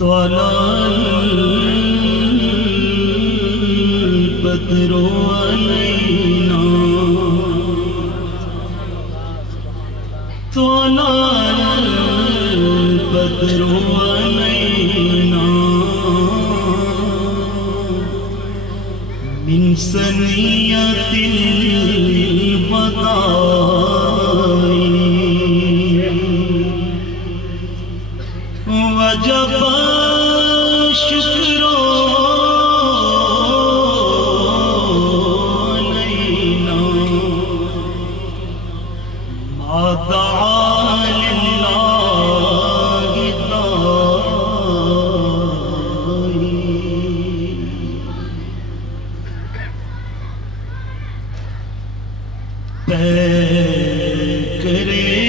طلع البدر علينا طلع البدر علينا من ثنية الوداع وجب الشكر علينا ما دعا لله داعي کرے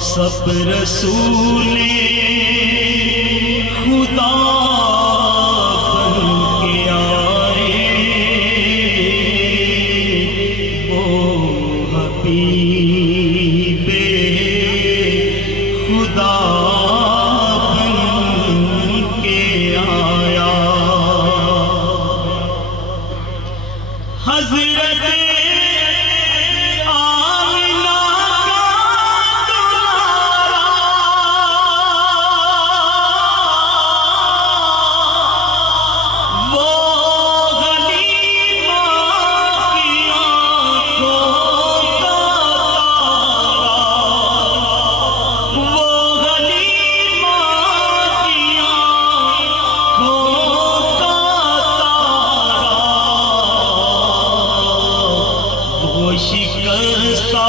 سب رسول خدا بن کے آئے وہ حبیب خدا بن کے آیا حضرت شکستہ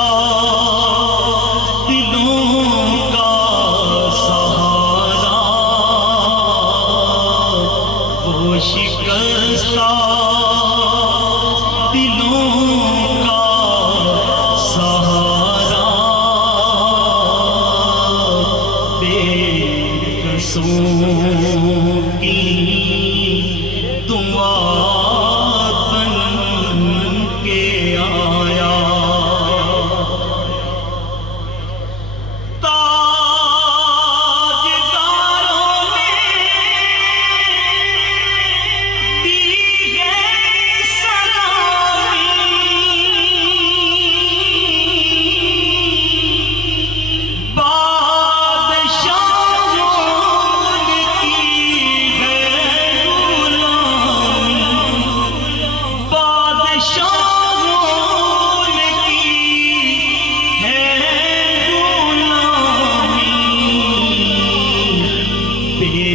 دلوں کا سہارا وہ شکستہ دلوں کا سہارا بے کسوں کی دعا بن کے آیا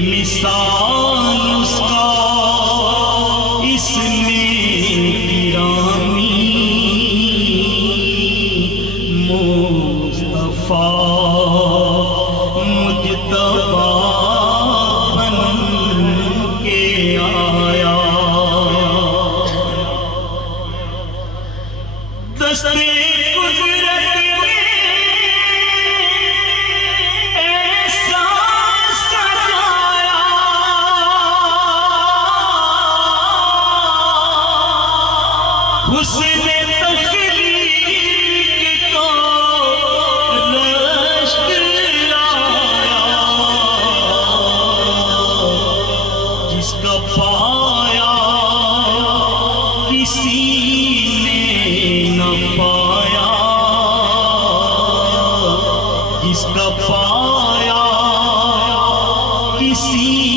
مثال اس کا اس میں گرامی مصطفیٰ مجتبیٰ بن کے آیا دستے قدرت حسن تخلیق کا رشک لایا جس کا پایا کسی نے نہ پایا جس کا پایا کسی